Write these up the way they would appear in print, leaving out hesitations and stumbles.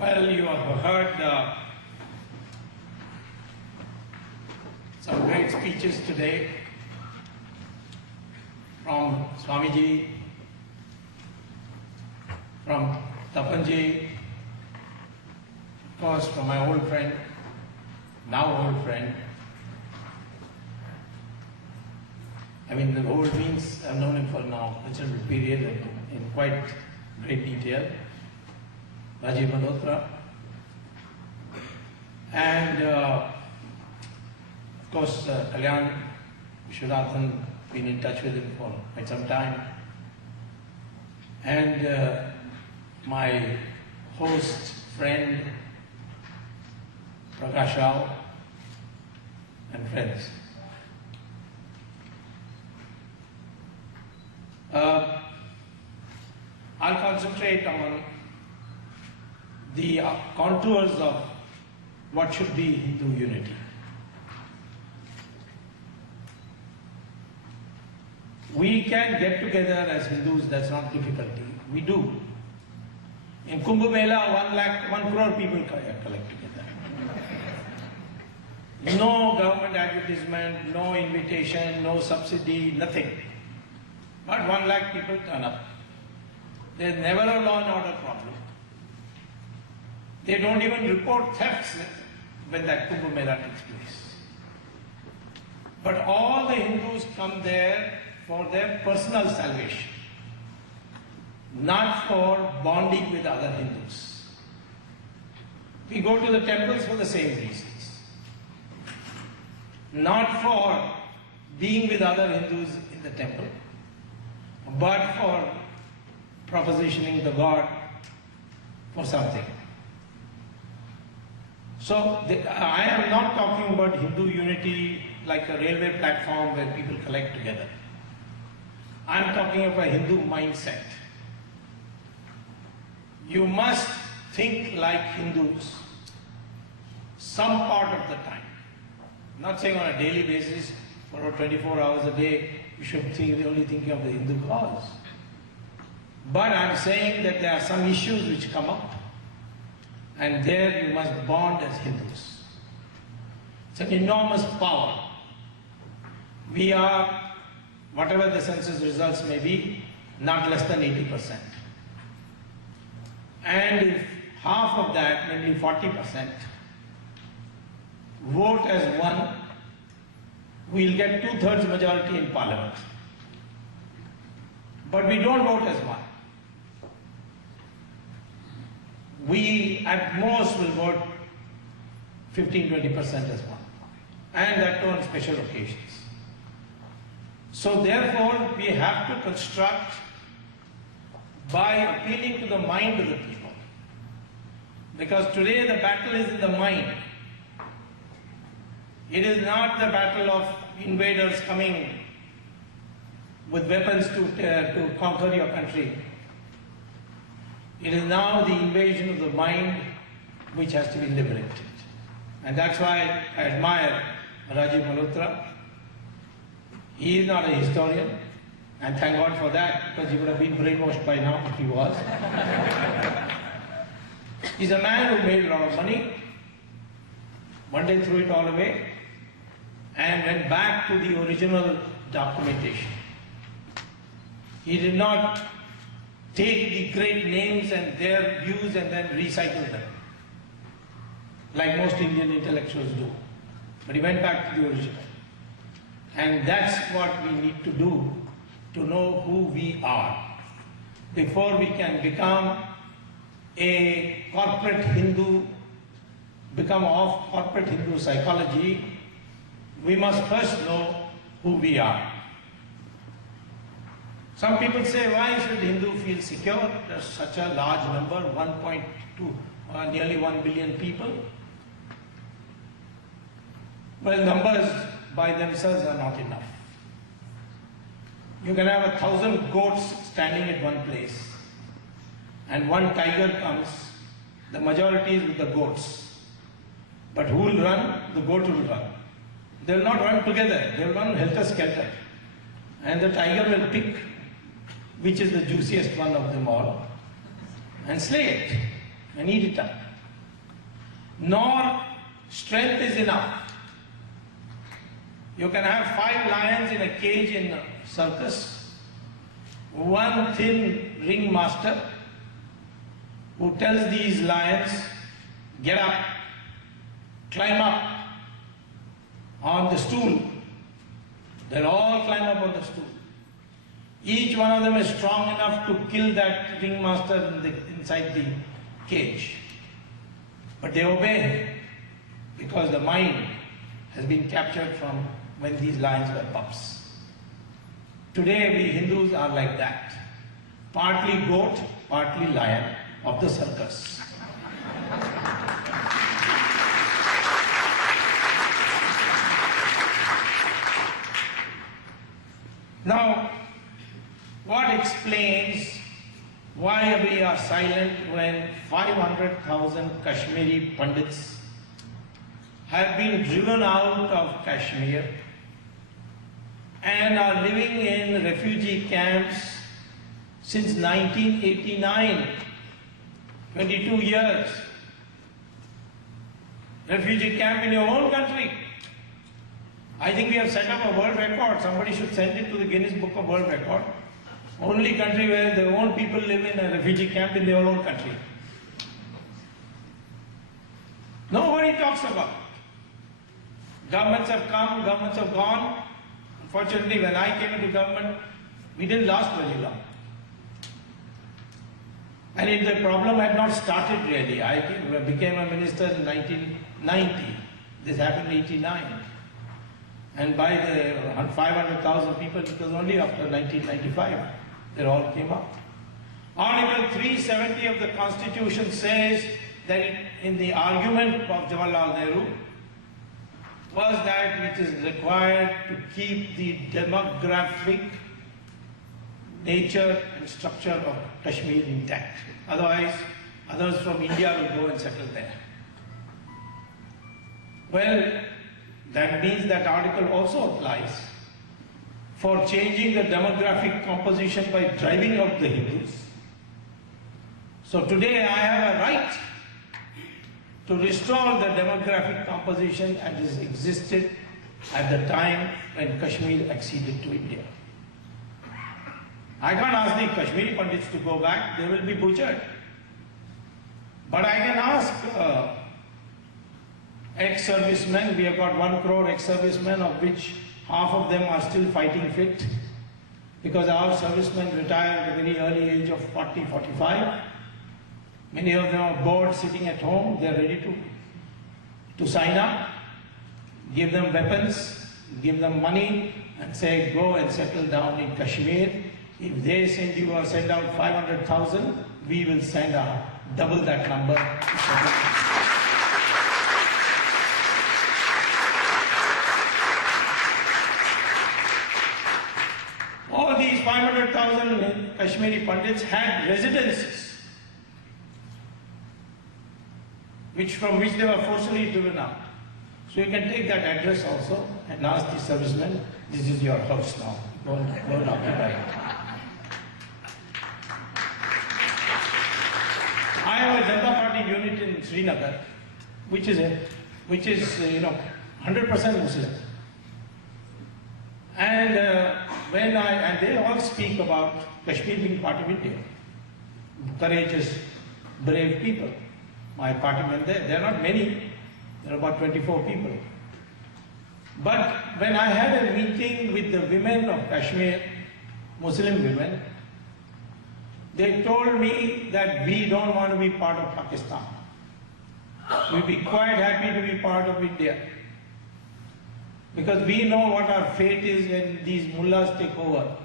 Well, you have heard some great speeches today from Swamiji, from Tapanji, of course from my old friend, now old friend. I mean, the old means I've known him for now a considerable period in quite great detail. Rajiv Malhotra, and of course Kalyan Vishwanathan, been in touch with him for quite some time, and my host, friend Prakash Rao, and friends. I'll concentrate on the contours of what should be Hindu unity. We can get together as Hindus, that's not difficulty. We do. In Kumbh Mela, 1 crore people collect together. No government advertisement, no invitation, no subsidy, nothing. But 1 lakh people turn up. There's never a law and order problem. They don't even report thefts when that Kumbh Mela takes place. But all the Hindus come there for their personal salvation, not for bonding with other Hindus. We go to the temples for the same reasons, not for being with other Hindus in the temple, but for propositioning the God for something. So I am not talking about Hindu unity like a railway platform where people collect together. I am talking of a Hindu mindset. You must think like Hindus some part of the time. I'm not saying on a daily basis, for 24 hours a day, you should be only thinking of the Hindu cause. But I'm saying that there are some issues which come up, and there you must bond as Hindus. It's an enormous power. We are, whatever the census results may be, not less than 80%. And if half of that, namely 40%, vote as one, we'll get 2/3 majority in parliament. But we don't vote as one. We at most will vote 15–20% as one, and that too on special occasions. So therefore we have to construct by appealing to the mind of the people, because today the battle is in the mind. It is not the battle of invaders coming with weapons to conquer your country. It is now the invasion of the mind which has to be liberated. And that's why I admire Rajiv Malhotra. He is not a historian, and thank God for that, because he would have been brainwashed by now if he was. He's a man who made a lot of money, one day threw it all away, and went back to the original documentation. He did not take the great names and their views and then recycle them, like most Indian intellectuals do. But he went back to the original. And that's what we need to do to know who we are. Before we can become a corporate Hindu, become of corporate Hindu psychology, we must first know who we are. Some people say, why should Hindu feel secure? There's such a large number, 1.2, nearly 1 billion people. Well, numbers by themselves are not enough. You can have 1,000 goats standing at one place, and one tiger comes, the majority is with the goats. But who will run? The goat will run. They will not run together, they will run helter-skelter. And the tiger will pick which is the juiciest one of them all, and slay it, and eat it up. nor strength is enough. You can have 5 lions in a cage in a circus, one thin ringmaster who tells these lions, get up, climb up on the stool. They'll all climb up on the stool. Each one of them is strong enough to kill that ringmaster inside the cage. But they obey him because the mind has been captured from when these lions were pups. Today we Hindus are like that. Partly goat, partly lion of the circus. Now, what explains why we are silent when 500,000 Kashmiri Pandits have been driven out of Kashmir and are living in refugee camps since 1989, 22 years. Refugee camp in your own country. I think we have set up a world record. Somebody should send it to the Guinness Book of World Record. Only country where their own people live in a refugee camp in their own country. Nobody talks about it. Governments have come, governments have gone. Unfortunately, when I came into government, we didn't last very long. And the problem had not started really. I became a minister in 1990. This happened in 1989. And by the 500,000 people, it was only after 1995 they all came up. Article 370 of the Constitution says that in the argument of Jawaharlal Nehru was that which is required to keep the demographic nature and structure of Kashmir intact. Otherwise, others from India will go and settle there. Well, that means that article also applies for changing the demographic composition by driving out the Hindus. So today I have a right to restore the demographic composition as it existed at the time when Kashmir acceded to India. I can't ask the Kashmiri Pandits to go back, they will be butchered. But I can ask ex-servicemen. We have got 1 crore ex-servicemen, of which half of them are still fighting fit, because our servicemen retire at a very early age of 40, 45. Many of them are bored sitting at home. They are ready to sign up, give them weapons, give them money, and say, go and settle down in Kashmir. If they send out 500,000, we will send out double that number. All these 500,000 Kashmiri Pandits had residences, from which they were forcibly driven out. So you can take that address also and ask the servicemen, this is your house now, go and occupy it. I have a Janata Party unit in Srinagar, which is 100% Muslim. And they all speak about Kashmir being part of India. Courageous, brave people. My partymen there are not many, there are about 24 people. But when I had a meeting with the women of Kashmir, Muslim women, they told me that we don't want to be part of Pakistan. We'd be quite happy to be part of India. Because we know what our fate is when these mullahs take over.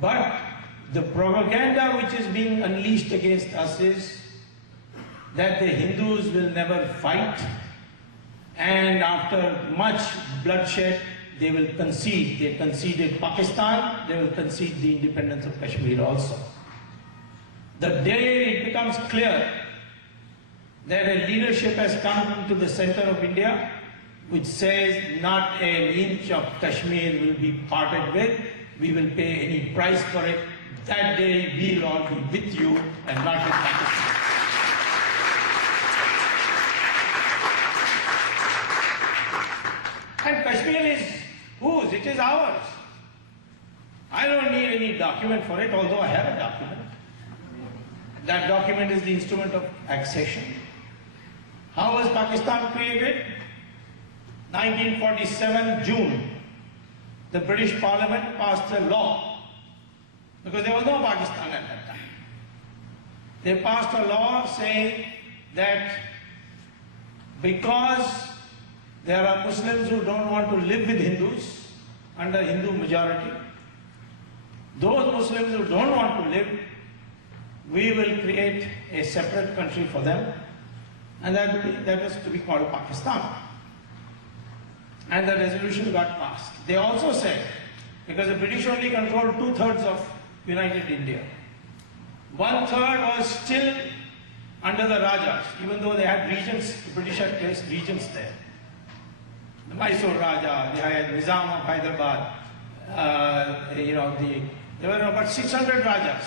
But the propaganda which is being unleashed against us is that the Hindus will never fight, and after much bloodshed they will concede. They conceded Pakistan, they will concede the independence of Kashmir also. The day it becomes clear that a leadership has come into the center of India which says not an inch of Kashmir will be parted with, we will pay any price for it, that day we'll all be with you and not with Pakistan. And Kashmir is whose? It is ours. I don't need any document for it, although I have a document. That document is the instrument of accession. How was Pakistan created? 1947 June. The British Parliament passed a law, because there was no Pakistan at that time. They passed a law saying that because there are Muslims who don't want to live with Hindus under Hindu majority, those Muslims who don't want to live, we will create a separate country for them, and that was to be called Pakistan. And the resolution got passed. They also said, because the British only controlled 2/3 of United India, 1/3 was still under the Rajas, even though they had regions. The British had placed regions there. The Mysore Raja, they had Nizam of Hyderabad, there were about 600 Rajas.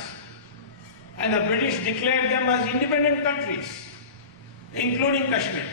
And the British declared them as independent countries, including Kashmir.